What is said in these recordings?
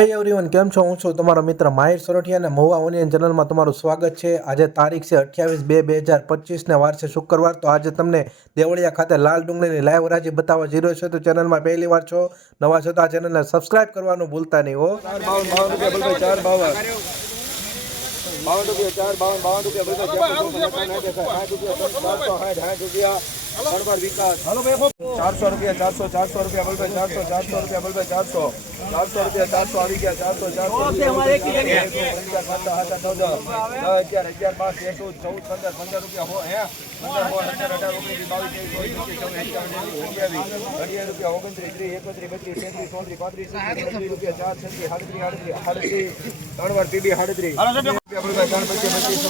Hi everyone કેમ છો? હું છું તમારો મિત્ર માહિર સોરઠિયા અને મહુવા ઓનિયન ચેનલમાં તમારું સ્વાગત છે. આજે તારીખ છે અઠ્યાવીસ બે બે હજાર પચીસને વાર છે શુક્રવાર. તો આજે તમને દેવળિયા ખાતે લાલ ડુંગળીની લાઈવ રાજી બતાવવા જીરો છે. તો ચેનલમાં પહેલી વાર છો, નવા છો, તો આ ચેનલને સબસ્ક્રાઇબ કરવાનું ભૂલતા નહીં હો. બાવન રૂપિયા ચાર બાવન. બાવન રૂપિયા. ચારસો રૂપિયા ચારસો ચારસો ચારસો રૂપિયા બલભાઈ ચારસો ચારસો રૂપિયા બલભાઈ ચારસો. ચારસો રૂપિયા ચારસો આવી ગયા ચારસો ચારસો. અગિયાર અગિયાર બાર તેર ચૌદ પંદર પંદર રૂપિયા હો હે? પંદર હો અઢાર અઢાર ઓગણીસ બાવીસ અઠ્યાવીસ રૂપિયા ઓગણત્રીસ ત્રીસ એકત્રીસ બત્રીસ તેત્રીસ ચોત્રીસ પાંત્રીસ રૂપિયા ચાર છત્રીસ સાડત્રીસ આડત્રીસ સાડત્રીસ ત્રણ વાર પીબી સાડત્રીસ. બળભાઈ ત્રણ પચીસ પચીસ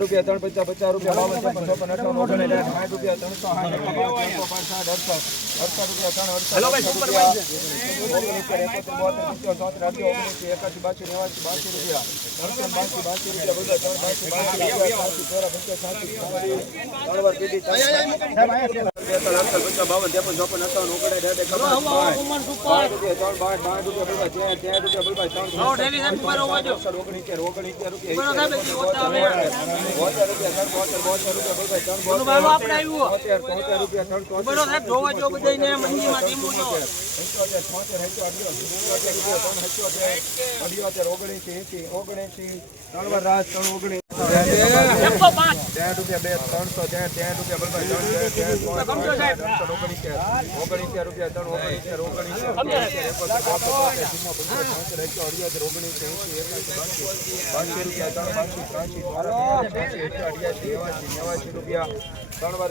રૂપિયા, ત્રણ પચાસ પચાસ રૂપિયા, બાવન પંદર અઠાવન સાઠ રૂપિયા, ત્રણસો, સાઠ ત્રણસો રૂપિયા ત્રણ રૂપિયા ત્રણ સાસી ચોરા પંચાસ સાસી ત્રણ વાર